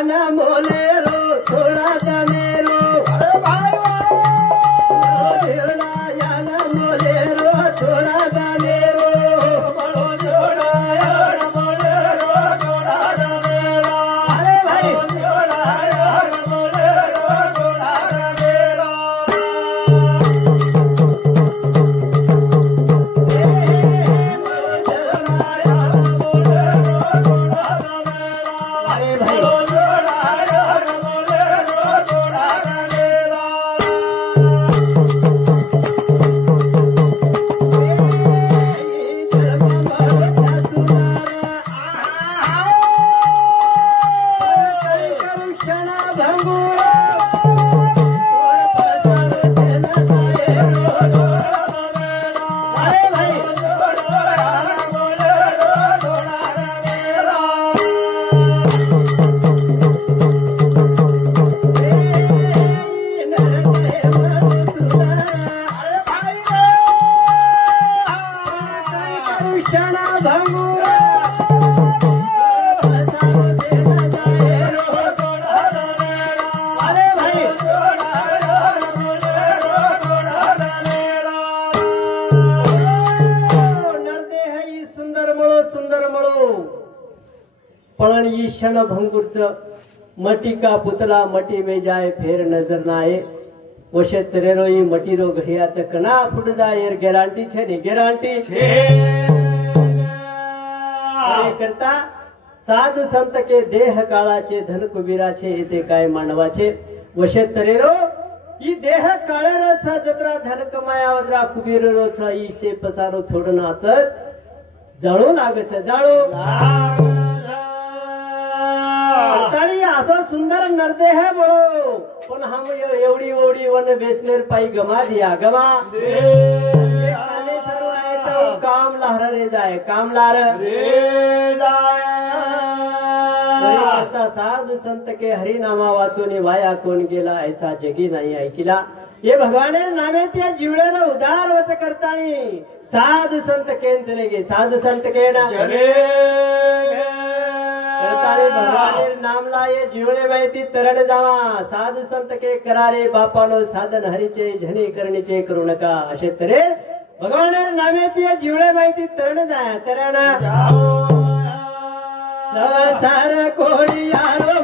याना मोलेरो थोड़ा सा मेरो याना मोलेरो थोड़ा सा मेरो बड़ो जोड़ा याना मोलेरो थोड़ा सा मेरो अरे भाई जोड़ा याना मोलेरो थोड़ा सा मेरो क्षण भंगुरच मटी का पुतला मटी में जाए फेर नजर ना आए वशे तरेरो ई मटी रो घड़ियाच कना फूट जाए यार गैरंटी छे ने गैरंटी छे करता साधु संत के देह काळा छे धन कुबीरा छे ते काय मानवा छे वशे तरेरो ई देह काळेरो छ जत्रा धन कमाया वत्रा कुबीरो छ ई से पसारो छोडना तर जाणो लागे छे जाणो तळी असं सुंदर नरते है बड़ो पण हम एवढी ओवढी वन बेसनेर पाई गमा दिया गमा तो काम लहर रे जाए काम लार रे जाए आता साधु संत के हरि नामा वाचून वाया कोण गेला ऐसा जगी नाही ऐकिला ये भगवाने नामे त्या जीवळेर उदार वच करतानी साधु संत केन चले गे साधु संत केना चले भगवान नाम लाये जीवने माहिती तरण जावा साधु संत के करारे बापानो साधन हरीचे झणी करणीचे करू नका असे तरे भगवान नामे ती जीवने माहिती तरण जाया तरण संसार कोणी यारो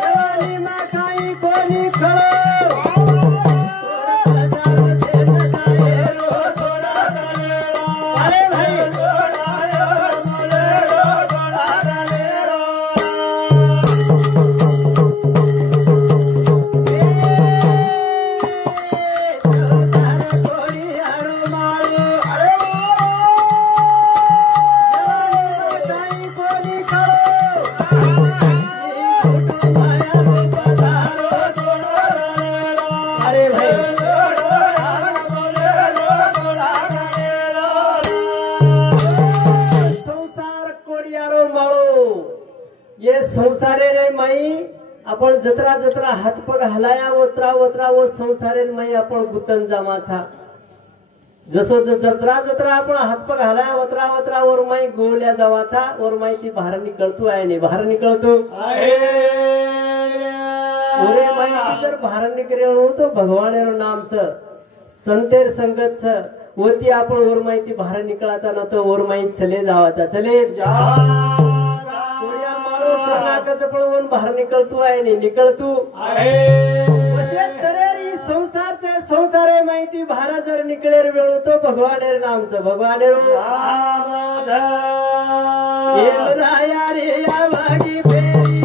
जवानी मा काही कोणी संसारे रे माई आपण जत्रा जत्रा हातपग हलाया वत्रा वत्रा व संसारे माई आपण गुतन जमाचा जसो जत्रा जत्रा आपण हातपग हलाया वत्रा वत्रा वर माई गोल्या जमाचा वर माई ती बाहेर निकळतो आहे ने बाहेर निकळतो ओरे माई जर बाहेर निकळलो तो भगवानेरो नाम छ संतेर संगत छ वती आपण वर माई ती बाहेर निकळाचा न तो वर माई चले जावाचा चले जा पळवून बाहेर निकळतो आहे ने निकळतो आहे तरेरी संसारचे संसारे माहिती बाहेर जर निकळेर वेळू तो भगवानेर नामचं भगवानेर राया रे या भागी फेरी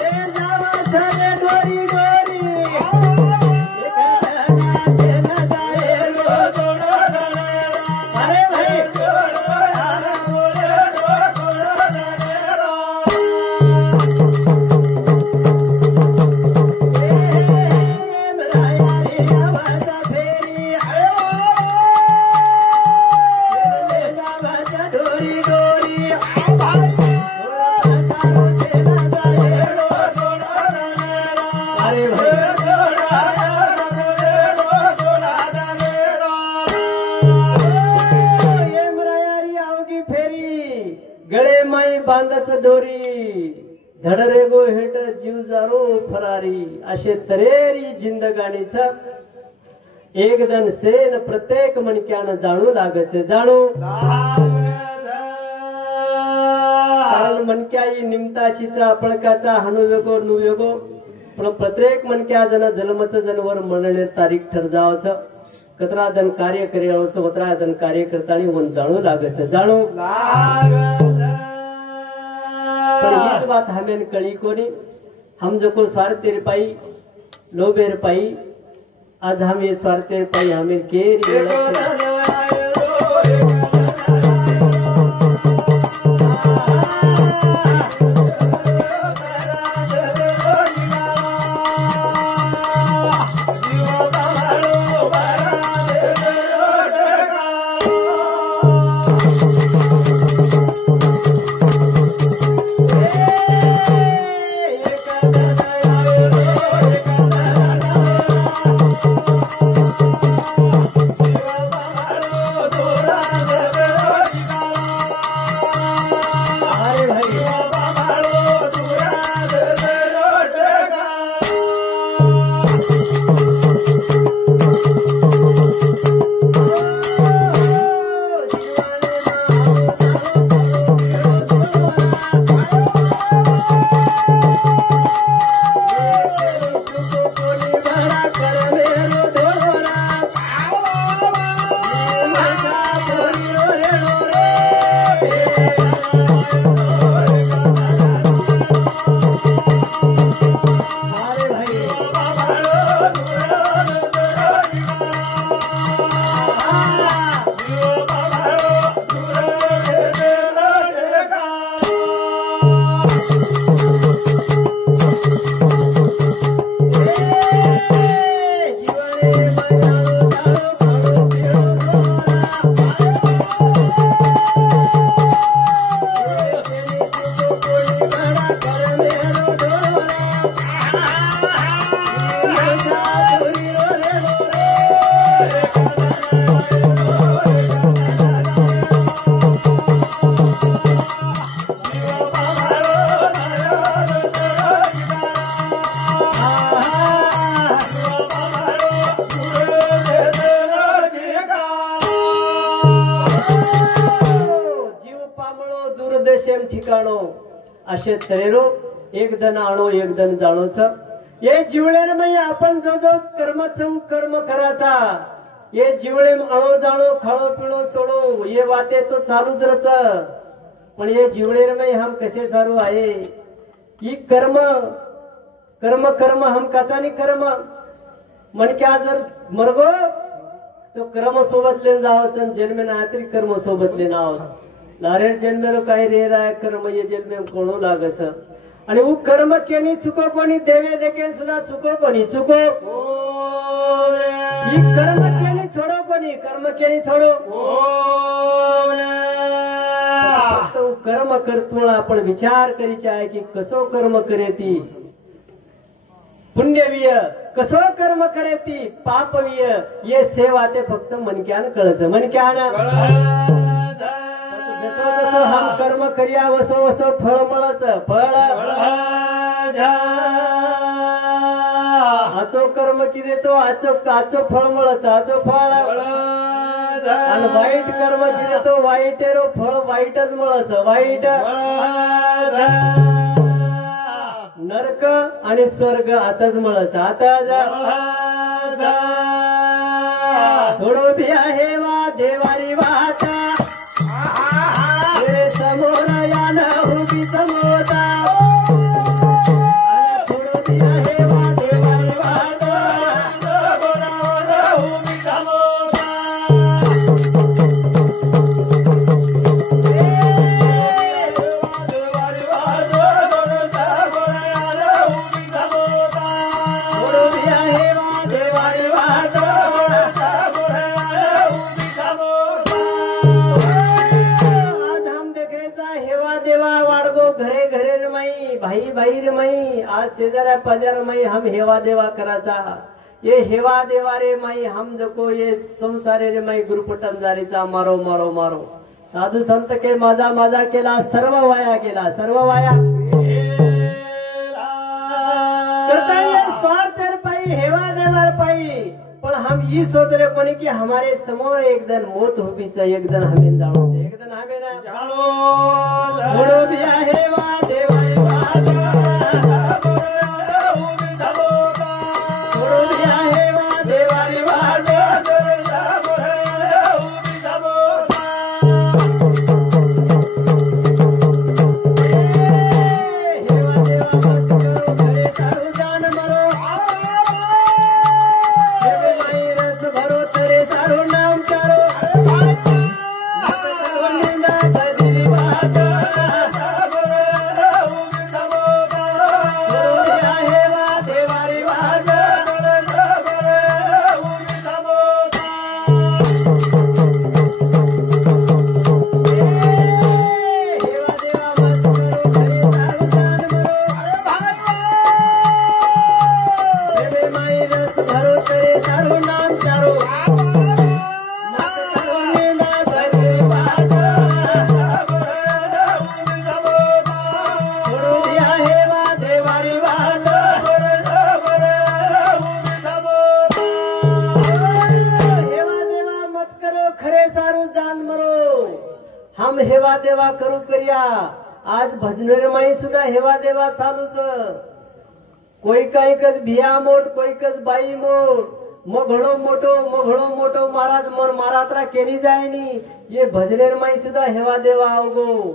ले जावा सरे दोरी दोरी गळे माई बांधच दोरी धडरे गो हेट जीव जारो फरारी असे तरेरी जिंदगाणीचा एकदन सेन प्रत्येक मणक्यानं जाणू लागच जाणू कारण मणक्याई निमताशीचा आपणकाचा हाणू वेगो नु वेगो पण प्रत्येक मणक्या जन जन्मच जनवर म्हणणे तारीख ठरजावचं कतरा जन कार्य करेवचं वतरा जन कार्य करतानी वन जाणू लागच जाणू पण हीच बात हमें कळी कोणी हम जो को स्वार्थेर पाई लोभेर पाई आज हम ये स्वार्थेर पाई हमें केरी ठिकाणो असे तरेरो एक दन आणो एक दन जाणोच ये जिवळेर मई आपण जो जो कर्म कराचा ये जिवळे आणो जाणो खाणो पिणो सोडो ये वाते तो चालूच रच पण ये जिवळेर मई हम कसे सारू आहे ही कर्म कर्म कर्म हम कचानी कर्म मन क्या जर मरगो तो कर्म सोबत लेन जावच जन्म ना तरी कर्म सोबत लेन आवत लारे जन्मेरो काय रे राय कर्म ये जन्मे कोणो लागस आणि वो कर्म केनी चुको कोणी देवे देखेन सुद्धा चुको कोणी चुको ही कर्म केनी छोडो कोणी कर्म केनी छोडो तो कर्म करतो आपण विचार करीचे आहे की कसो कर्म करेती पुण्यवीय कसो कर्म करेती पापवीय ये सेवा ते फक्त मनक्यान कळच मनक्यान जसो जसो हम कर्म करिया वसो वसो फळ मळच फळ आचो कर्म कि देतो आचो आचो फळ मळच आचो फळ आणि वाईट कर्म कि देतो वाईटेरो फळ वाईटच मळच वाईट नरक आणि स्वर्ग आताच मळच आता सोडो भिया हे वा देवारी वाचा समोर यान उभी समोता सोडो भिया हे वा देवारी वाचा उभी समोता घरे घरे रे माई भाई भाई रे माई आज शेजारा पाजार माई हम हेवा देवा कराचा ये हेवा देवा रे माई हम जको ये संसारे रे माई गुरुपटन जारीचा मारो मारो मारो साधू संत के माझा माझा केला सर्व वाया गेला सर्व वाया करता ये स्वार्थ पाई हेवा देवर पाई पर हम ये सोच रहे कोनी कि हमारे समोर एक दिन मौत होगी चाहिए एक दिन हमें जानो चाहिए एक दिन हमें ना जानो छोड़ो बिया हेवा देवर छोड़ो बिया हेवा देवर हम हेवा देवा करू करिया आज भजनेर माई सुद्धा हेवा देवा चालूच कोई काही कच भिया मोठ कोई कच बाई मोठ मग घणो मोठो महाराज मन मारात्रा केली जायनी ये भजनेर माई सुद्धा हेवा देवा अवगो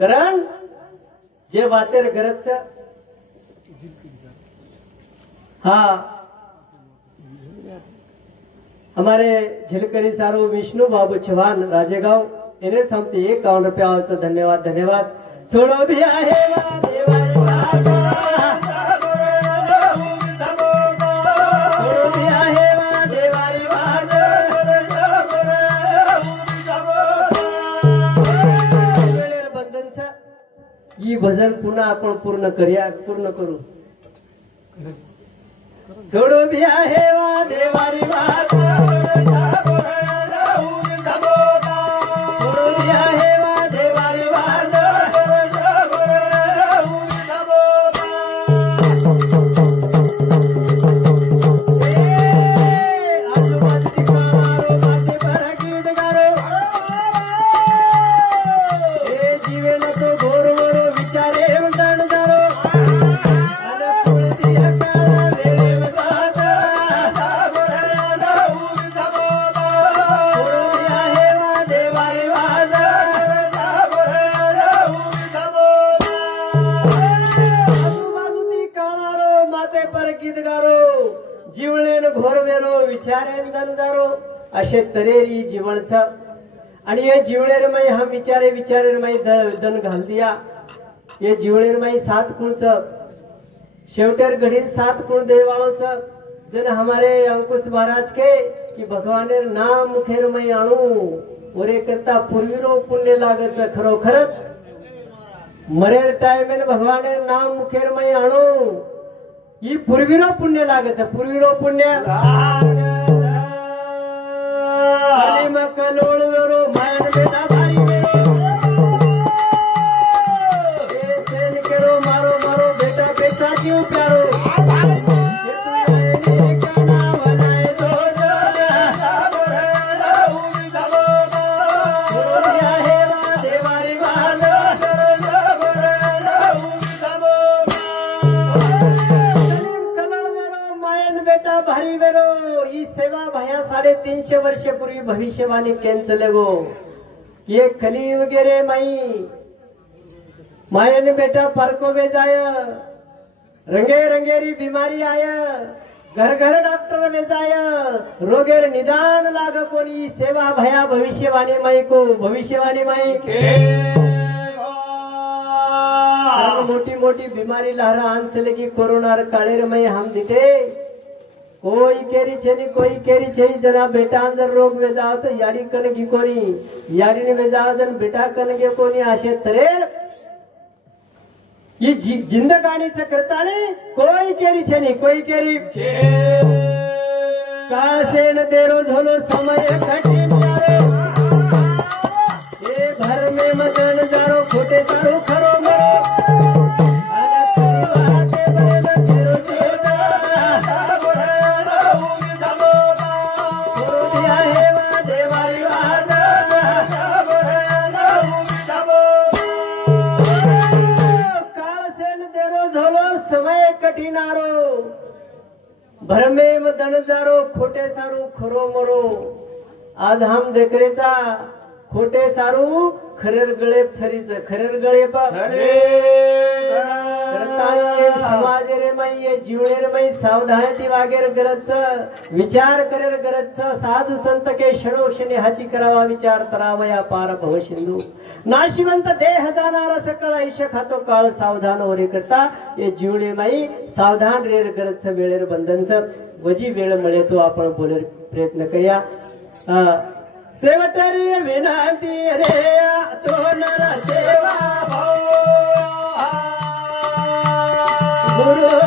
कारण जे वातेर गरज हाँ हमारे झिलकरी सारो विष्णु बाबू चौहान राजेगांव इन्हें समझे 51 रुपया धन्यवाद धन्यवाद छोड़ो भी आहे ही भजन पुन्हा आपण पूर्ण करू छोड़ो भी आहे वा देवारी वाद जीवळेन घोरवेरो विचारेन दनदारो असे तरेरी जीवनच आणि ये जीवळेर मै हम विचारेर मै दन घाल दिया ये जीवळेर मै 7 कुणच शेवटेर घडी 7 कुण देवाळोच जन हमारे अंकुश महाराज के कि भगवानेर नाम मुखेर मै आणू ओरे करता पूर्वीरो पुण्य लागत खरोखरच मरेर टाइमेन भगवानेर नाम मुखेर मै आणू ही पूर्वीरो पुण्य लागत पूर्वीरो पुण्य कलोळ वेरो मान बेटा भाई केरो मारो मारो बेटा बेटा क्यों प्यारो भारी वेरो ही सेवा भया 350 वर्ष पूर्वी भविष्यवाणी कैंसल गो ये कली वगैरे मायन बेटा परको में जाय रंगे रंगेरी बीमारी आय घर घर डॉक्टर में जाय रोगेर निदान लाग कोणी सेवा भया भविष्यवाणी माई को भविष्यवाणी माई मोटी मोटी बीमारी लहरा आंसले की कोरोना काळेर मई हम दिते कोई केरी छेनी कोई केरी छेई जना बेटा अंदर रोग वे जाओ तो याडी कन की कोनी याडी ने वे जाओ जन बेटा कन के कोनी आशे तरेर ये जिंदगानीचं करताने कोई केरी छेनी कोई केरी छे काळ सेन देरो झोलो समय कठीण जारे भरमेम दणजारो खोटे सारू खरो मरो आज हम देखरेचा खोटे सारू खरेर गळेप छरीच खरेर गळेप समाज रे माई जीवने रे माई सावधानती वागेर गरजच विचार करेर गरजच साधू संत के क्षणोक्षणी हाची करावा विचार करावया पार भव सिंधू नाशिवंत देह जाणारा सकळ आयुष्य खातो काळ सावधान ओरे करता ये जीवने माई सावधान रेर गरजच वेळेर बंधनच वजी वेळ मिळे तो आपण बोलेर प्रयत्न करूया सेवटरी विनंती रे तो नर सेवा गुरु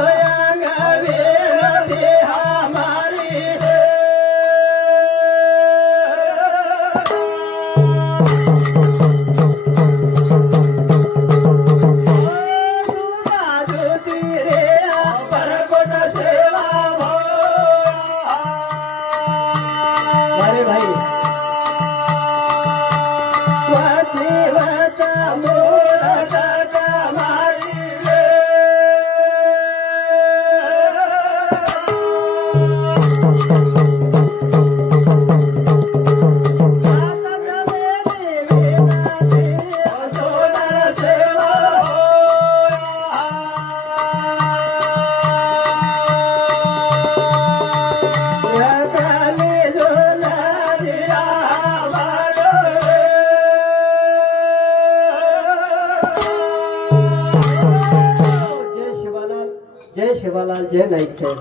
जय नाईक साहेब।